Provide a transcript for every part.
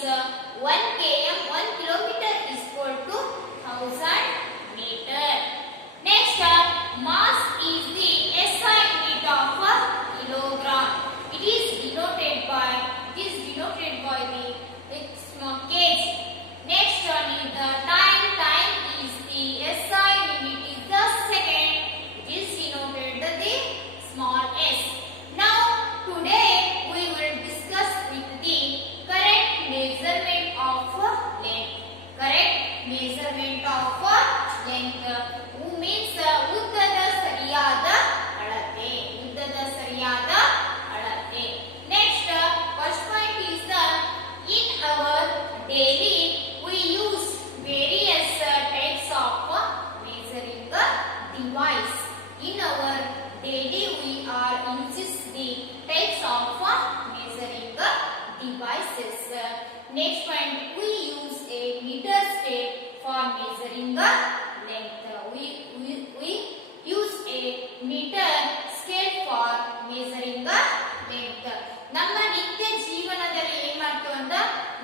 means 1 km, 1 kilometer is equal to 1000 meter. Next, mass is the SI unit of a kilogram. It is denoted by the kg. Next one is the time. Time is the SI unit is the second. It is denoted the small s. Now today we will discuss with the correct measurement of length. Correct measurement of length means ಉದ್ದದ ಸರಿಯಾದ ಅಳತೆ. ಉದ್ದದ ಸರಿಯಾದ ಅಳತೆ. Next, first point is the in our daily we use various types of measuring device. In our daily we are uses the types of measuring devices. Next point, we use a meter scale for measuring length. We use a meter scale for measuring length. ನಮ್ಮ ನಿತ್ಯ ಜೀವನದಲ್ಲಿ ಏನ್ ಮಾಡ್ತೀವಿ ಅಂತ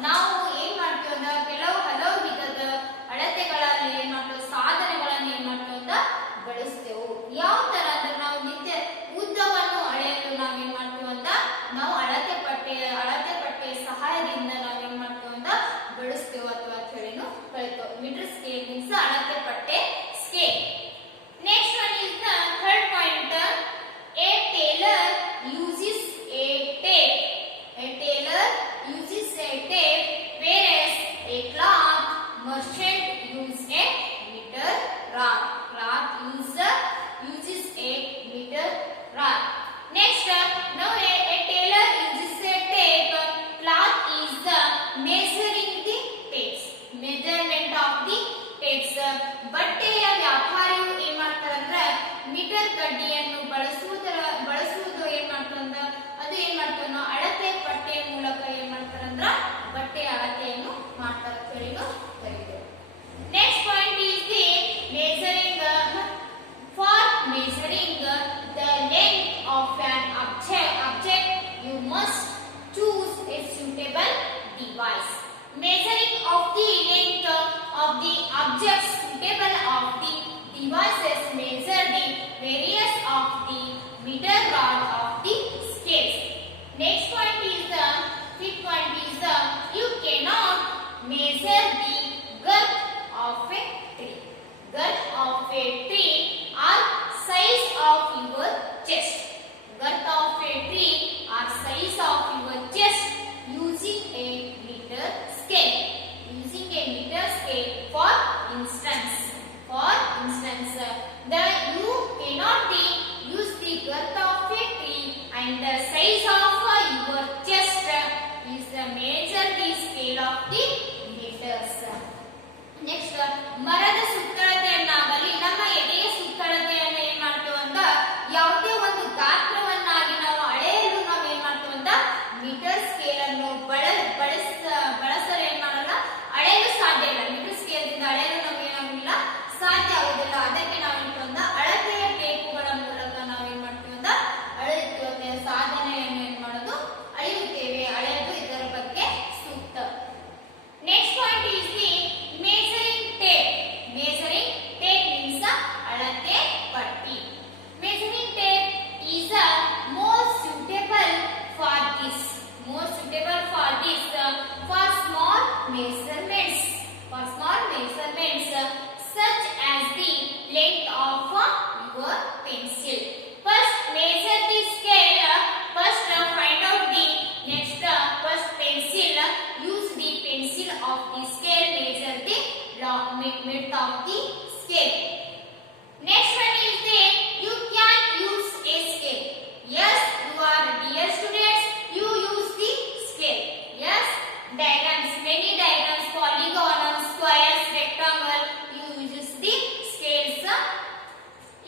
ನಾವು ಏನ್ ಮಾಡ್ತೀವಿ ಅಂತ ಹಲವು ವಿಧದ ಅಳತೆಗಳಲ್ಲಿ ಏನ್ ಮಾಡ್ತೀವಿ ಸಾಧನಗಳನ್ನು ಏನ್ ಮಾಡ್ತೀವಿ ಅಂತ ಬಳಸ್ತೇವೆ. ಯಾವ ತರ ಅಂದ್ರೆ ನಾವು ನಿತ್ಯ ಉದ್ದವನ್ನು ಅಳೆಯಲು ನಾವೇನ್ ಮಾಡ್ತೀವಿ ಅಂತ ನಾವು ಅಳತೆ ಪಟ್ಟೆ ಸಹಾಯದಿಂದ ನಾವೇನ್ ಮಾಡ್ತೀವಿ ಅಂತ ಬಳಸ್ತೇವೆ ಅಥವಾ ಹೇಳಿನು ಕಲಿತೇವೆ. ಮೀಟರ್ ಸ್ಕೇಲ್ ಮೀನ್ಸ್ ಅಳತೆ ಪಟ್ಟೆ scale. Next one is the third point. A tailor uses a tape. A tailor uses a tape, whereas a cloth merchant uses a meter rod. Cloth uses a meter rod. Next, now a tailor uses a tape. Cloth is the measuring the tapes. Measurement of the tapes. ಬಟ್ಟೆಯ ವ್ಯಾಪಾರಿಯು ಏನ್ ಮಾಡ್ತಾರಂದ್ರೆ ಮೀಟರ್ ಕಡ್ಡಿಯನ್ನು ಬಳಸುವುದು ಏನ್ ಮಾಡ್ತಾರಂದ್ರ ಅದು ಏನ್ ಮಾಡ್ತಾರ ಅಳತೆ ಪಟ್ಟೆಯ ಮೂಲಕ ಏನ್ ಮಾಡ್ತಾರಂದ್ರ ಬಟ್ಟೆಯ ಅಳತೆಯನ್ನು ಮಾಡ್ತಾರ ಹೇಳಿ ಕರೀತೇವೆ. Next point is the measuring. For measuring the length of an object you must choose a suitable device. Measuring of the length of the objects suitable of the devices measure the radius of the meter rod of the scales. Next point is the fifth point is you cannot measure the girth of a tree. Girth of a tree or size of your chest. Girth of a tree or size of your chest using a meter scale. Using a meter scale. For instance, you cannot use the girth of a tree and the size of your chest is measure the scale of the meters. Next, ಮರದ ಸುತ್ತಳತೆಯನ್ನಾಗಲಿ ನಮ್ಮ ಎದೆಯ ಸುತ್ತಳತೆಯನ್ನು ಏನ್ ಮಾಡ್ತೇವೆ ಅಂತ ಯಾವುದೇ ಒಂದು ಗಾತ್ರವನ್ನಾಗಿ ನಾವು ಅಳೆಯಲು ನಾವು ಏನ್ ಮಾಡ್ತೇವೆ ಅಂತ ಮೀಟರ್ ಸ್ಕೇಲ್ ಅನ್ನು ಬಳಸಲು ಏನ್ ಮಾಡಲ್ಲ ಅಳೆಯಲು ಸಾಧ್ಯ ಇಲ್ಲ. ಮೀಟರ್ ಸ್ಕೇಲ್ ದಿಂದ ಅಳೆಯಲು ನಮಗೆ ಏನಾಗಿಲ್ಲ ಸಾಧ್ಯ ಆಗುದಿಲ್ಲ. ಅದಕ್ಕೆ ನಾವು ಏನ್ ಅಂತ ಅಳತೆಯ ಟೇಪುಗಳ ಮೂಲಕ ನಾವು ಏನ್ ಮಾಡ್ತೀವಿ ಅಂತ ಅಳೆಯುತ್ತೇವೆ. ಸಾಧನೆಯನ್ನು ಏನ್ ಮಾಡೋದು ಅಳೆಯುತ್ತೇವೆ. ಅಳೆಯೋದು ಇದರ ಬಗ್ಗೆ ಸೂಕ್ತ. Next point is the measuring tape. Measuring tape means ಅಳತೆ ಪಟ್ಟಿ. Measuring tape is more suitable for this. For small measurements. Such as the length of your pencil. First measure the scale. First find out the next. First pencil. Use the pencil of the scale. Measure the width of the scale. Next one is the you can use a scale. Yes, you are dear students. You use the scale. Yes, diagrams, many diagrams, polygon, squares, rectangle. You use the scales.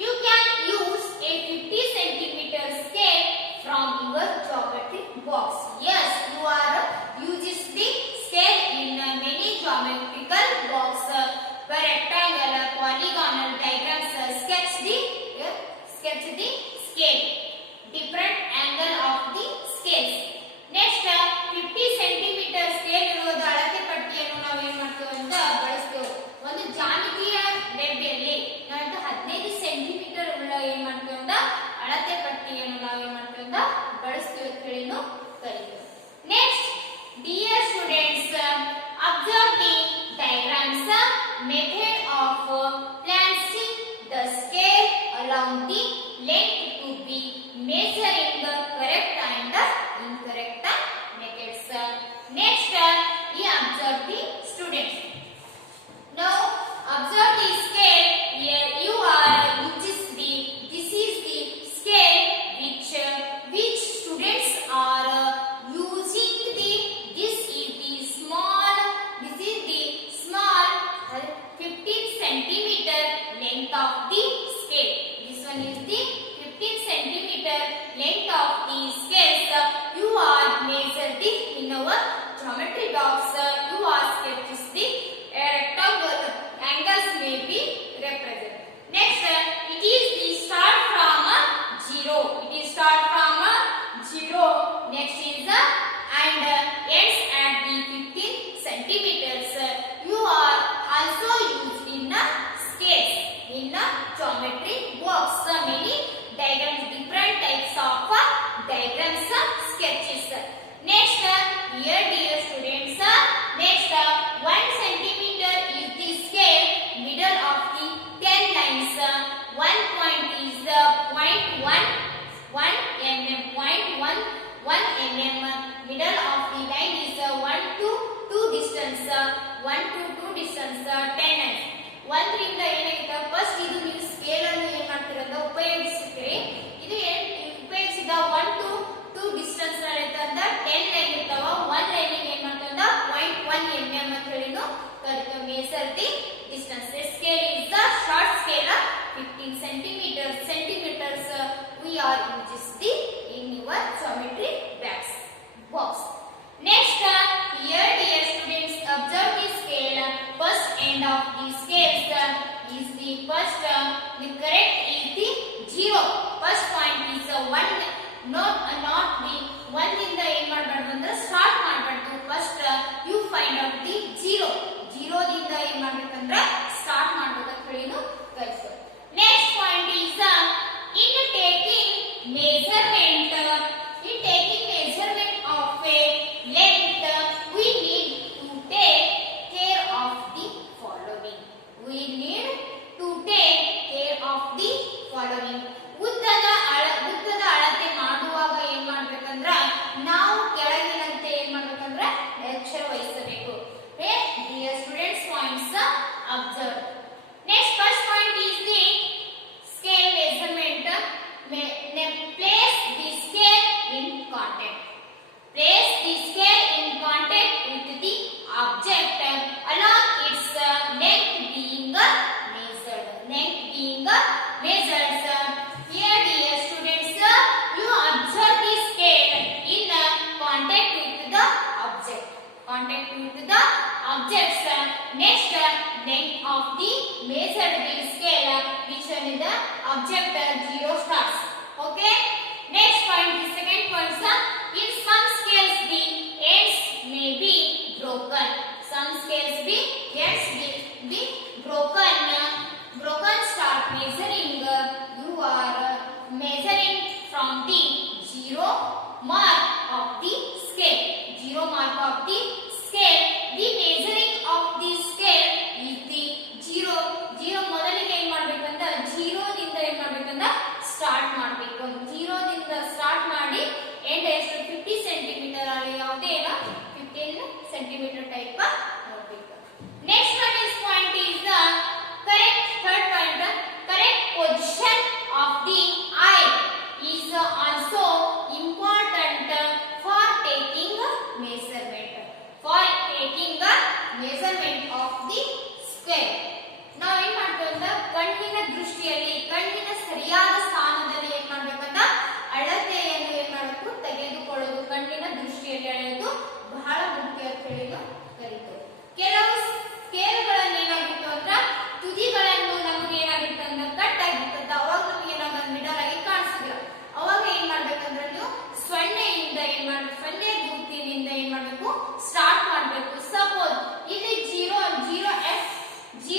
You can use a 50 centimeter scale from your geometry box. Yes, you are uses the scale in many geometrical box. Rectangle, polygonal diagrams. Sketch the scale. Different angle of the scales. Next, 50 centimeter scale ಇರುವುದು in a geometry box. Many diagrams, different types of diagrams, sketches. Next, here dear students, next 1 centimeter is the scale middle of the 10 lines. 1 point is 0.1 mm, 0.1 mm. Middle of the line is 1 to 2 distance, 1 to 2 distance 10 lines. 1 ರಿಂದ ಏನಾಗುತ್ತೆ ಫಸ್ಟ್ ಇದು ನೀವು ಸ್ಕೇಲ್ ಅನ್ನು ಏನು ಮಾಡ್ತೀರಾ ಅಂತ ಉಪಯೋಗಿಸುತ್ತೀರಿ. ಇದು ಉಪಯೋಗಿಸಿದ 1 to 2 ಡಿಸ್ಟೆನ್ಸ್ ನಲ್ಲಿ ಇರ್ತಂತ 10 ಲೈನ್ ಇರ್ತಾವ. 1 ಲೈನ್ ಗೆ ಏನು ಮಾಡ್ತಂದ 0.1 mm ಅಂತ ಹೇಳಿ ಕರಿತೀವಿ. Major the distance. Scale is the short scale 15 centimeters. We are uses the in your geometry box. Next, here dear students, observe the scale. First end of the scales is the first. The correct is the 0. First point is 1. Not the 1 ಇಂದ ಏನು ಮಾಡಬಾರದು ಅಂದ್ರೆ ಸ್ಟಾರ್ಟ್ ಮಾಡಬಾರದು. First you find out the 0. 0 ದಿಂದ ಏನು ಮಾಡಬೇಕಂದ್ರೆ ಸ್ಟಾರ್ಟ್ ಮಾಡಬೇಕು ಅಂತ ಹೇಳಿ ಕಲಿಸ್ತಾರೆ. Next point is in taking measurement. In taking measurement of a length, we need to take care of the following. We need to take care of the following. ಉದ್ದದ ಅಳತೆ ಮಾಡುವಾಗ ಏನು ಮಾಡಬೇಕಂದ್ರೆ ನಾವು ಕೆಳಗಿನಂತೆ ಏನು ಮಾಡಬೇಕಂದ್ರೆ ಎಚ್ಚರ ವಹಿಸಬೇಕು. Dear students, points observe. Next, first point is the scale measurement. Place the scale in contact. Place the scale in contact with the object along its length being measured. Length being measured. Here, dear students, you observe the scale in contact with the object. Contact with the objects. Next, length of the measured the scale. Which one is the object? 0 starts. Okay. Next point, the second point is in some scales the ends may be broken. Some scales the ends will be broken. Start measuring. You are measuring from the 0 mark of the scale. 0 mark of the scale. The measuring of the scale is the 0. 0 ಮೊದಲಿಗೆ ಏನು ಮಾಡಬೇಕಂತ 0 ದಿಂದ ಏನು ಮಾಡಬೇಕಂತ ಸ್ಟಾರ್ಟ್ ಮಾಡಬೇಕು. 0 ದಿಂದ ಸ್ಟಾರ್ಟ್ ಮಾಡಿ ಎಂಡ್ ಎಷ್ಟು 50 ಸೆಂಟಿಮೀಟರ್ ಅಲ್ಲಿ ಯಾವುದೇ 15 ಸೆಂಟಿಮೀಟರ್ ಟೈಪ್ ನೋಡಬೇಕು. Next one is point is the correct. Third point, correct position of the I is also important for taking measurement. For taking a measurement of the square. ನಾವು ಏನು ಮಾಡ್ತೀವಿ ಅಂದ್ರೆ ಕಣ್ಣಿನ ದೃಷ್ಟಿಯಲ್ಲಿ ಕಣ್ಣಿನ ಸರಿಯಾದ ಸ್ಥಾನದಲ್ಲಿ ಏನು ಮಾಡಬೇಕಂತ ಅಳತೆಯನ್ನು ಏನು ಮಾಡಬೇಕು ತೆಗೆದುಕೊಳ್ಳೋದು. ಕಣ್ಣಿನ ದೃಷ್ಟಿಯಲ್ಲಿ ಅಳೆಯೋದು ಬಹಳ ಮುಖ್ಯ ಅಂತ ಹೇಳಿ ಕರೀತೇವೆ. ಕೆಲವು ಸ್ಕೇಲ್ಗಳನ್ನು ಏನಾಗಿತ್ತು ಅಂದ್ರೆ ತುದಿಗಳನ್ನು ನಮಗೆ ಏನಾಗಿತ್ತು ಅಂದ್ರೆ ಕಟ್ ಆಗಿರ್ತದೆ. ಅವಾಗ ನಮಗೆ ಏನಾಗೋದು ಮಿಡಲ್ ಆಗಿ ಕಾಣಿಸಿಲ್ಲ. ಅವಾಗ ಏನ್ ಮಾಡ್ಬೇಕಂದ್ರೆ ನೀವು ಸೊನ್ನೆಯಿಂದ ಏನ್ ಮಾಡ್ಬೇಕು, ಸೊನ್ನೆ ಗುರುತಿನಿಂದ ಏನ್ ಮಾಡ್ಬೇಕು ಸ್ಟಾರ್ಟ್ ಮಾಡ್ಬೇಕು. ಸಪೋಸ್ ಇಲ್ಲಿ 0 0 f 0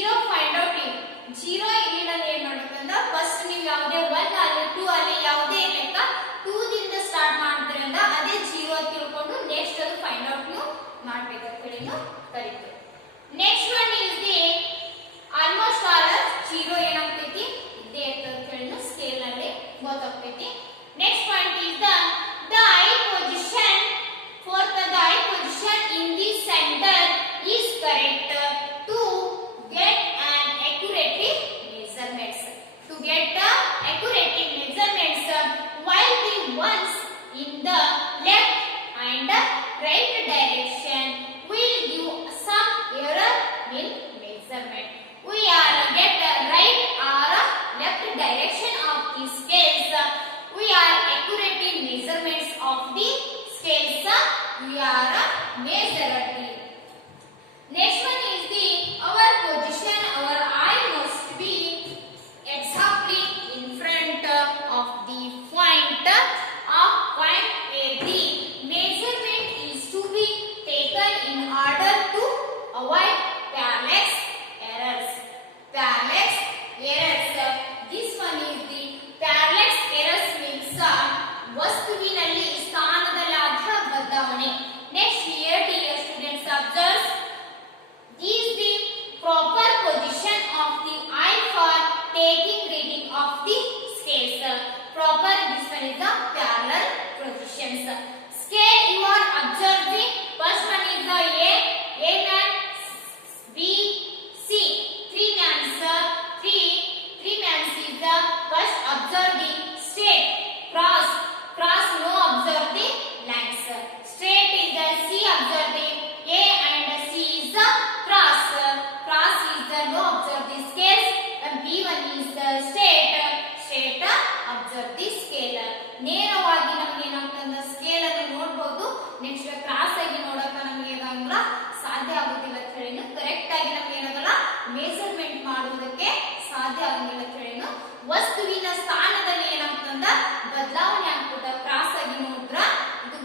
ಸಾಧ್ಯ ಆಗಂಗಿಲ್ಲ ಅಂತ ಹೇಳಿ ವಸ್ತುವಿನ ಸ್ಥಾನದಲ್ಲಿ ಏನಾಗ್ತಂದ ಬದಲಾವಣೆ ಆಗ್ತದ. ಕ್ರಾಸ್ ಆಗಿ ನೋಡಿದ್ರ ಇದು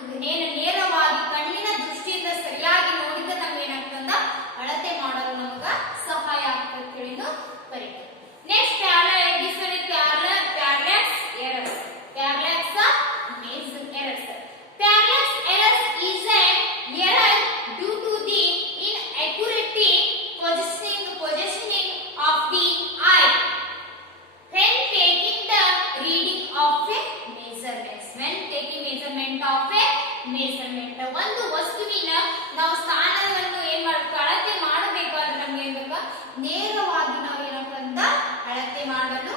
ನೇರವಾಗಿ ಕಣ್ಣಿನ ದೃಷ್ಟಿಯಿಂದ ಸರಿಯಾಗಿ ನೋಡಿದ ನಮ್ಗೆ ಏನಾಗ್ತದ ಅಳತೆ ಮಾಡಲು ನಮಗ ಸಹಾಯ ಆಗ್ತದೆ ಅಂತ ಹೇಳಿ ಕರೀತೀವಿ. Next parallax errors. Parallax errors. Parallax errors is an error due to the inaccurate positioning of the eye when taking the reading of a measurement. When taking measurement of a measurement. ಒಂದು ವಸ್ತುವಿನ ನಾವು ಸ್ಥಾನವನ್ನು ಏನ್ ಮಾಡಬೇಕು ಅಳತೆ ಮಾಡಬೇಕಾದ್ರೆ ನಮ್ಗೆ ಏನ್ ಬೇಕಾ ನೇರವಾಗಿ ನಾವು ಏನಂತ ಅಳತೆ ಮಾಡಲು